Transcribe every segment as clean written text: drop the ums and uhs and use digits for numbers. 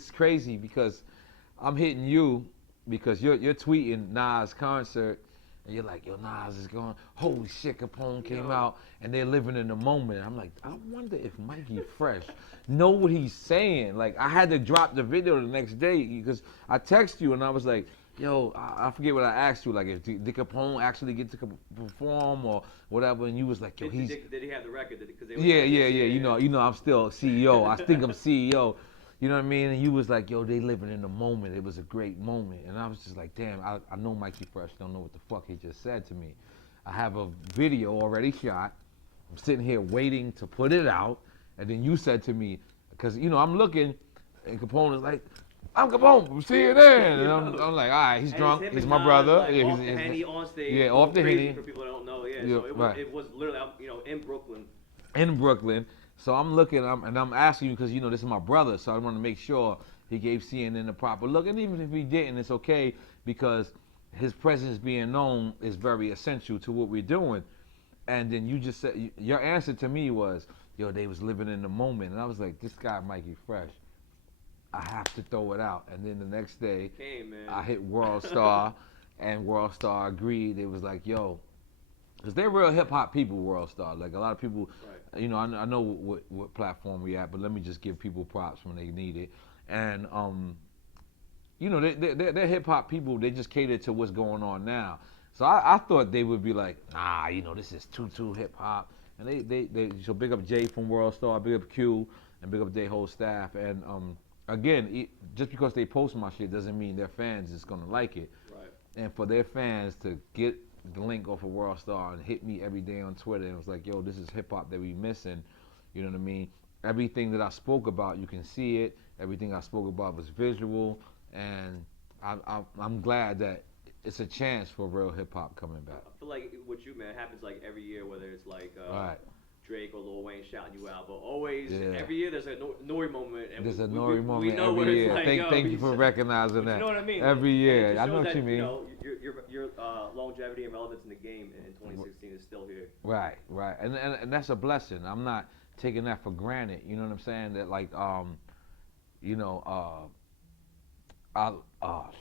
it's crazy because I'm hitting you because you're tweeting Nas concert. And you're like, yo, Nas is going, holy shit, Capone came out, and they're living in the moment. I'm like, I wonder if Mikey Fresh know what he's saying. Like, I had to drop the video the next day because I text you and I was like, yo, I forget what I asked you, like, if did Capone actually get to perform or whatever, and you was like, yo, did he have the record? Yeah. You know, I'm still CEO. I think I'm CEO. You know what I mean? And you was like, yo, they living in the moment. It was a great moment. And I was just like, damn, I know Mikey Fresh don't know what the fuck he just said to me. I have a video already shot. I'm sitting here waiting to put it out. And then you said to me, because, you know, I'm looking, and Capone is like, I'm Capone from CNN. And I'm like, all right, he's drunk. He's my brother. Like, off the Henny on stage. Yeah, off the Henny. For people that don't know, so it was literally, you know, in Brooklyn. In Brooklyn. So I'm looking, and I'm asking you because, you know, this is my brother, so I want to make sure he gave CNN the proper look. And even if he didn't, it's okay because his presence being known is very essential to what we're doing. And then you just said, your answer to me was, yo, they was living in the moment. And I was like, this guy, Mikey Fresh, I have to throw it out. And then the next day, I hit World Star, and World Star agreed. It was like, yo, because they're real hip-hop people, World Star. Like, a lot of people, you know, I know what platform we at, but let me just give people props when they need it. And, you know, they're hip-hop people. They just cater to what's going on now. So I thought they would be like, nah, you know, this is too hip-hop. And they so big up Jay from World Star, big up Q, and big up their whole staff. And, again, just because they post my shit doesn't mean their fans is going to like it. Right. And for their fans to get the link off of World Star and hit me every day on Twitter and was like, yo, this is hip hop that we missing. You know what I mean? Everything that I spoke about, you can see it. Everything I spoke about was visual, and I'm glad that it's a chance for real hip hop coming back. I feel like what you, man, happens like every year, whether it's like Drake or Lil Wayne shouting you out, but always every year there's a NORE moment. And there's a NORE moment we know every year. Like, thank you for recognizing that. You know what I mean? Every year, I know what that, you mean. You know, your longevity and relevance in the game in 2016 is still here. Right, and that's a blessing. I'm not taking that for granted. You know what I'm saying? That like, you know,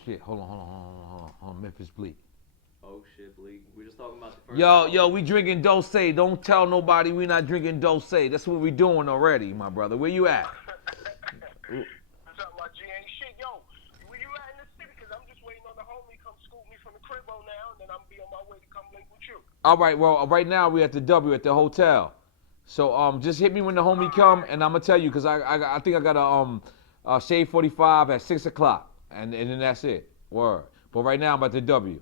shit. Hold on, Memphis Bleak. Oh shit, Bleak. We just talking about the first. Yo, we drinking Dose. Don't tell nobody we not drinking Dose. That's what we doing already, my brother. Where you at? What's up, my G? Ain't shit, yo. Where you at in the city? Cause I'm just waiting on the homie come scoop me from the cribbo now, and then I'm be on my way to come link with you. All right, well, right now we at the W at the hotel. So just hit me when the homie come, and I'm gonna tell you, cause I think I got a Shade 45 at 6 o'clock, and then that's it. Word. But right now I'm at the W.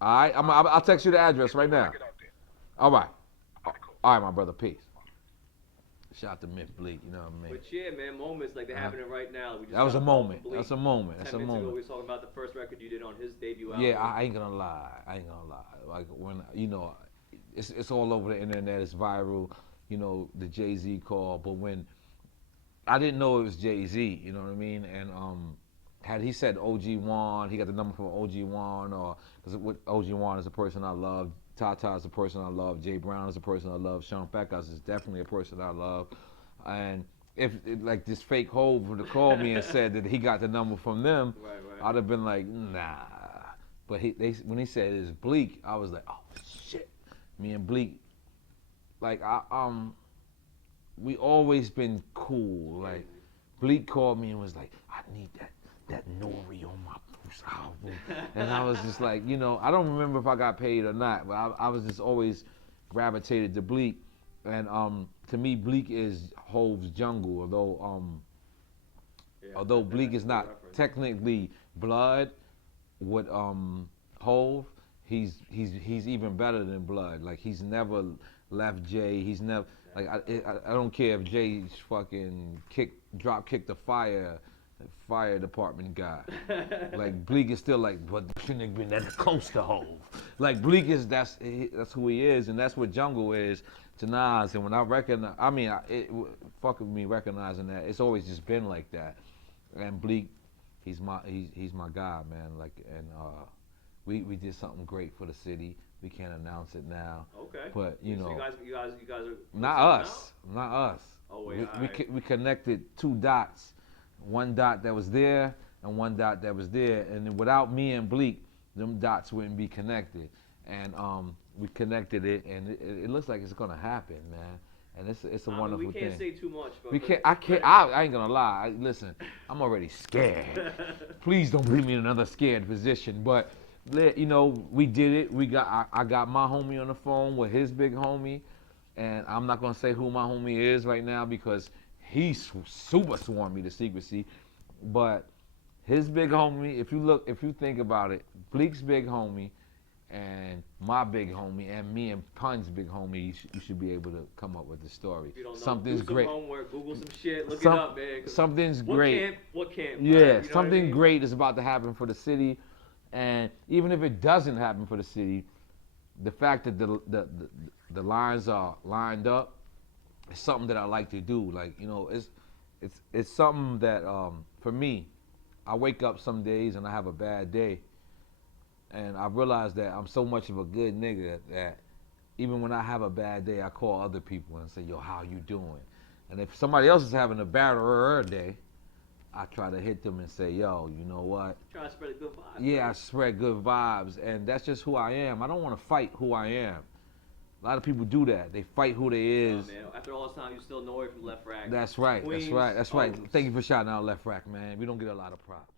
All right, I'll text you the address right now. All right. All right, my brother. Peace. Shout out to Myth Bleak, you know what I mean? But yeah, man, moments like they're happening right now. We just that was a moment. That's a moment. That's a moment. Ago, we were talking about the first record you did on his debut album. Yeah, I ain't gonna lie. Like when you know, it's all over the internet. It's viral. You know, the Jay-Z call. But when I didn't know it was Jay-Z, you know what I mean? And had he said OG Juan, he got the number from OG Juan, or because OG Juan is a person I love, Tata is a person I love, Jay Brown is a person I love, Sean Pecos is definitely a person I love, and if like this fake Hov would have called me and said that he got the number from them, I'd have been like, nah. But when he said it's Bleak, I was like, oh shit. Me and Bleak, like we always been cool. Like Bleak called me and was like, I need that NORE on my first album. And I was just like, you know, I don't remember if I got paid or not, but I was just always gravitated to Bleak. And to me, Bleak is Hov's jungle, although Bleak is not technically blood with Hov, he's even better than blood. Like he's never left Jay. He's never like I don't care if Jay's fucking drop kicked the fire department guy. Like Bleak is still like, but shouldn't been that close to Hov. Like Bleak is that's who he is, and that's what jungle is to Nas. And when I recognize, I mean, fuck with me recognizing that. It's always just been like that. And Bleak, he's my guy, man. Like, and we did something great for the city. We can't announce it now. Okay. But you know, you guys are not us. Oh wait. We connected two dots one dot that was there and one dot that was there, and then without me and Bleak, them dots wouldn't be connected. And we connected it, and it looks like it's gonna happen, man. And it's a wonderful thing. We can't say too much. But we can't. I ain't gonna lie. Listen, I'm already scared. Please don't put me in another scared position. But you know, we did it. I got my homie on the phone with his big homie, and I'm not gonna say who my homie is right now because he super sworn me to secrecy. But his big homie, if you think about it, Bleak's big homie and my big homie and me and Pun's big homie, you should be able to come up with the story. If you don't know, something's do some great. homework, Google some shit, look it up, man. Something's great. What can't? Yeah, you know something what I mean? great is about to happen for the city, and even if it doesn't happen for the city, the fact that the lines are lined up is something that I like to do. Like, you know, it's something that for me, I wake up some days and I have a bad day. And I realized that I'm so much of a good nigga that even when I have a bad day, I call other people and say, yo, how you doing? And if somebody else is having a badder day, I try to hit them and say, yo, you know what? Try to spread a good vibe. Yeah, I spread good vibes. And that's just who I am. I don't want to fight who I am. A lot of people do that. They fight who they is. Man. After all this time, you still know it from Left Rack. That's right. Queens, That's right. always. Thank you for shouting out Left Rack, man. We don't get a lot of props.